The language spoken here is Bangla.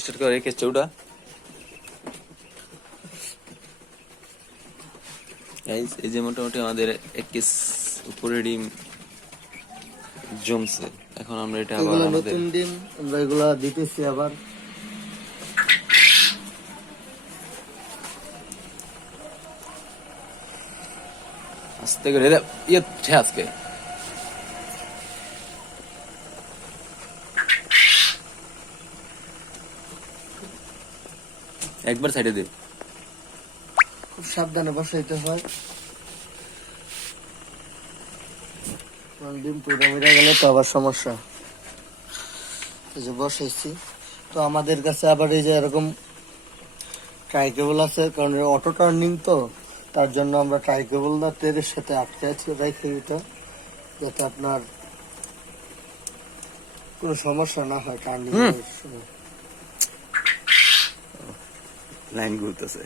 স্টার্ট করে রেখে চৌড়া গাইস, এই যে মোটামুটি আমাদের এক কেস উপরে ডিম জমছে। এখন আমরা এটা আবার এগুলো আমাদের নতুন ডিম, আমরা এগুলা দিতেছি আবার। আস্তে করে আজকে একবার সাইডে দে। খুব সাবধানে বসাইতে হয়, ডিম পুরা মেরে গেলে তো আবার সমস্যা। এই যে বসাইছি, তো আমাদের কাছে আবার এই যে এরকম ট্রাই কেবল আছে, কারণ অটো টার্নিং তো, তার জন্য আমরা ট্রাই কেবল না তেলের সাথে আটকে আছি রাখি, এটা যাতে আপনার কোনো সমস্যা না হয় টার্নিং এর সময়। লাইন ঘুরতেছে।